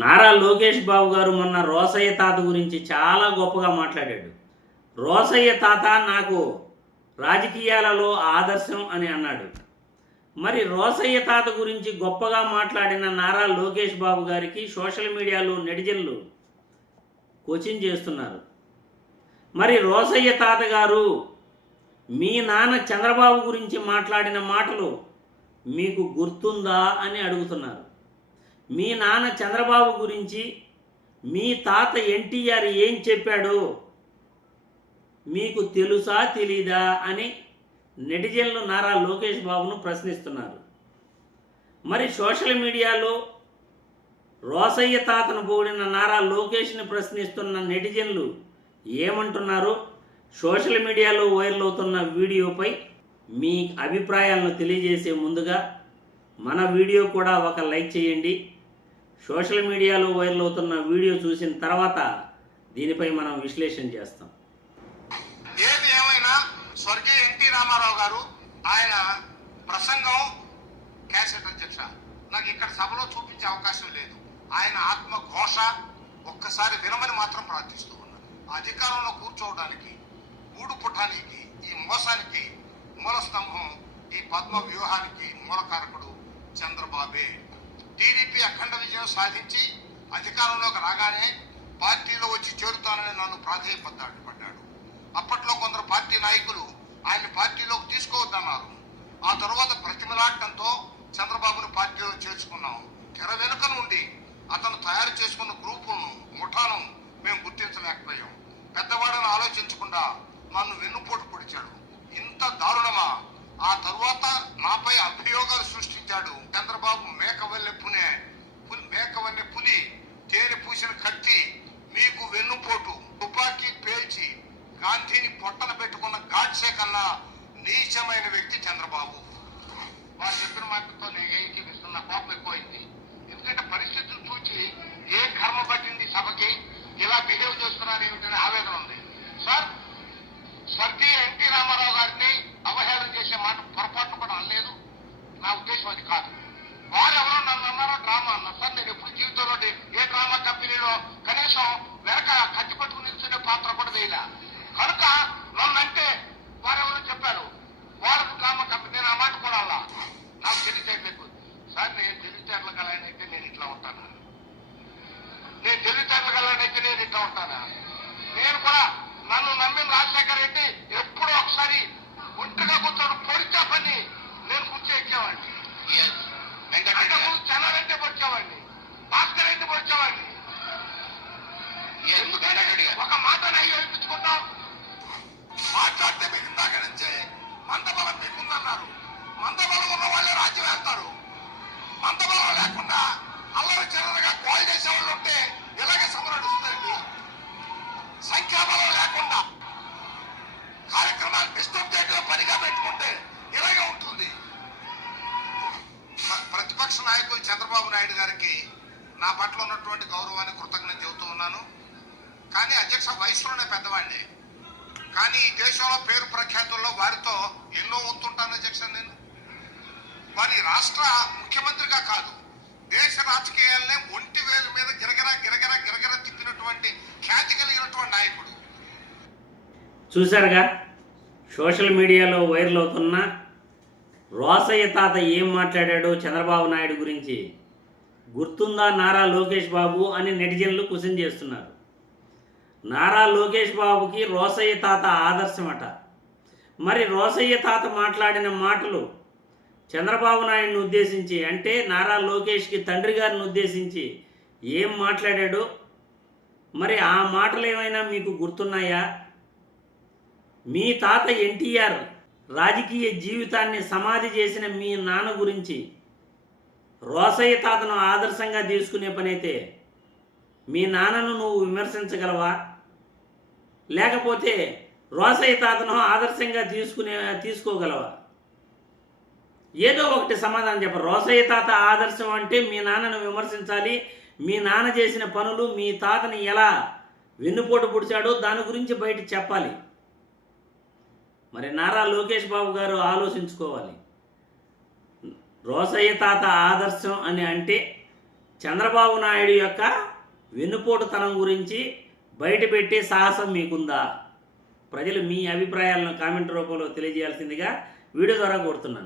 నారా లోకేష్ బాబు గారు మొన్న రోసయ్య తాత గురించి చాలా గొప్పగా మాట్లాడాడు. రోసయ్య తాత నాకు రాజకీయాలలో ఆదర్శం అని అన్నాడు. మరి రోసయ్య తాత గురించి గొప్పగా మాట్లాడిన నారా లోకేష్ బాబు గారికి సోషల్ మీడియాలో నెటిజన్లు కోచింగ్ చేస్తున్నారు. మరి రోసయ్య తాత గారు మీ నాన్న చంద్రబాబు గురించి మాట్లాడిన మాటలు మీకు గుర్తుందా అని అడుగుతున్నారు. మీ నాన్న చంద్రబాబు గురించి మీ తాత ఎన్టీఆర్ ఏం చెప్పాడో మీకు తెలుసా తెలీదా అని నెటిజన్లు నారా లోకేష్ బాబును ప్రశ్నిస్తున్నారు. మరి సోషల్ మీడియాలో రోసయ్య తాతను పోడిన నారా లోకేష్ని ప్రశ్నిస్తున్న నెటిజన్లు ఏమంటున్నారు? సోషల్ మీడియాలో వైరల్ అవుతున్న వీడియోపై మీ అభిప్రాయాలను తెలియజేసే ముందుగా మన వీడియో కూడా ఒక లైక్ చేయండి. సోషల్ మీడియాలో వైరల్ అవుతున్న వీడియో చూసిన తర్వాత దీనిపై మనం విశ్లేషణ చేస్తాం. ఏది ఏమైనా స్వర్గీయ ఎన్టీ రామారావు గారు ఆయన ప్రసంగం క్యాసెట్ అధ్యక్ష నాకు ఇక్కడ సభలో చూపించే అవకాశం లేదు. ఆయన ఆత్మ ఘోష ఒక్కసారి వినమని మాత్రం ప్రార్థిస్తూ ఉన్నాను. అధికారంలో కూర్చోవడానికి గూడు పుటానికి ఈ మోసానికి మూల స్తంభం ఈ పద్మ వ్యూహానికి మూలకారకుడు చంద్రబాబే. టీడీపీ అఖండ విజయం సాధించి అధికారంలోకి రాగానే పార్టీలో వచ్చి చేరుతానని నన్ను ప్రాధేయపడ్డాడు. అప్పట్లో కొందరు పార్టీ నాయకులు ఆయన్ని పార్టీలోకి తీసుకోవద్దన్నారు. ఆ తరువాత ప్రతిమలాటంతో చంద్రబాబును పార్టీలో చేర్చుకున్నాం. తెర వెనుక నుండి అతను తయారు చేసుకున్న గ్రూపులను ముఠాను మేము గుర్తించలేకపోయాం. పెద్దవాడని ఆలోచించకుండా నన్ను వెన్నుపోటు పొడిచాడు. ఇంత దారుణమా? ఆ తరువాత నాపై అభియోగాలు సృష్టించాడు. చంద్రబాబు మేకవన్నె పులి తేనె పూసిన కత్తి మీకు వెన్నుపోటు తుపాకీ పేల్చి గాంధీని పొట్టన పెట్టుకున్న గాడ్సే కన్నా నీచమైన వ్యక్తి చంద్రబాబు. వారు చెప్పిన మాటతో నేను ఏకీవిస్తున్న కోపం ఎక్కువైంది. ఎందుకంటే పరిస్థితులు చూసి ఏ కర్మ పట్టింది సభకి ఇలా బిహేవ్ చేస్తున్నారు ఏమిటనే ఆవేదన ఉంది. సార్, స్వర్గీయ ఎన్టీ రామారావు గారిని అవహేళన చేసే మాట పొరపాటు కూడా అనలేదు. నా ఉద్దేశం అది కాదు. వారెవరో నన్ను అన్నారో డ్రామా అన్నారు. సార్, నేను ఎప్పుడు జీవితంలో ఏ డ్రామా కంపెనీలో కనీసం వెనక కత్తి పట్టుకుని నిల్చునే పాత్ర కూడా వేయలే. కనుక నన్నంటే వారెవరో చెప్పారు వాళ్ళకు డ్రామా కంపెనీ, నేను ఆ మాట కూడా అలా నాకు తెలియచేయలేదు. సార్, నేను తెలివితేటల కలనైతే నేను ఇట్లా ఉంటానా? నేను కూడా నన్ను నమ్మిన రాజశేఖర రెడ్డి ఎప్పుడో ఒకసారి ఒంటిగా కూర్చోడు పొడిచా పని నేను కూర్చో ఎక్కేవాడిని. చెన్నారెడ్డి పొడిచేవాడిని, భాస్కర్ రెడ్డి పొడిచేవాడిని. ఎందుకంటే ఒక మాటను అయ్యి వేయించుకుంటాం. మాట్లాడితే మీకు ఇందాక నుంచే మందబలం మీకుందన్నారు. మందబలం ఉన్న వాళ్ళే రాజ్యం వేస్తారు. మందబలం లేకుండా అల్లరి చిల్లరగా కాల్ చేసేవాళ్ళు ఉంటే ఇలాగే సభ నడుస్తుందండి. సంఖ్యాబలం లేకుండా కార్యక్రమాలు డిస్టర్బ్ చేయడం పనిగా పెట్టుకుంటే ఇలాగే ఉంటుంది. ప్రతిపక్ష నాయకులు చంద్రబాబు నాయుడు గారికి నా పట్ల ఉన్నటువంటి గౌరవాన్ని కృతజ్ఞత చెబుతూ ఉన్నాను. కానీ అధ్యక్ష, వయసులోనే పెద్దవాడిని, కానీ ఈ దేశంలో పేరు ప్రఖ్యాతుల్లో వారితో ఎన్నో వంతుంటాను అధ్యక్ష. నేను వారి రాష్ట్ర ముఖ్యమంత్రిగా కాదు, దేశ రాజకీయాలనే ఒంటి వేలు మీద గిరగిర తిప్పినటువంటి ఖ్యాతి కలిగినటువంటి నాయకుడు. చూశారుగా సోషల్ మీడియాలో వైరల్ అవుతున్న రోసయ్య తాత ఏం మాట్లాడాడో చంద్రబాబు నాయుడు గురించి గుర్తుందా నారా లోకేష్ బాబు అని నెటిజన్లు క్వశ్చన్ చేస్తున్నారు. నారా లోకేష్ బాబుకి రోసయ్య తాత ఆదర్శమట. మరి రోసయ్య తాత మాట్లాడిన మాటలు చంద్రబాబు నాయుడిని ఉద్దేశించి, అంటే నారా లోకేష్కి తండ్రి గారిని ఉద్దేశించి ఏం మాట్లాడాడో మరి ఆ మాటలు ఏమైనా మీకు గుర్తున్నాయా? మీ తాత ఎన్టీఆర్ రాజకీయ జీవితాన్ని సమాధి చేసిన మీ నాన్న గురించి రోసయ్య తాతను ఆదర్శంగా తీసుకునే పనైతే మీ నాన్నను నువ్వు విమర్శించగలవా? లేకపోతే రోసయ్య తాతను ఆదర్శంగా తీసుకోగలవా? ఏదో ఒకటి సమాధానం చెప్ప. రోసయ్య తాత ఆదర్శం అంటే మీ నాన్నను విమర్శించాలి. మీ నాన్న చేసిన పనులు, మీ తాతని ఎలా వెన్నుపోటు పొడిచాడో దాని గురించి బయట చెప్పాలి. మరి నారా లోకేష్ బాబు గారు ఆలోచించుకోవాలి. రోసయ్య తాత ఆదర్శం అని అంటే చంద్రబాబు నాయుడు యొక్క వెన్నుపోటుతనం గురించి బయటపెట్టే సాహసం మీకుందా? ప్రజలు మీ అభిప్రాయాలను కామెంట్ రూపంలో తెలియజేయాల్సిందిగా వీడియో ద్వారా కోరుతున్నాను.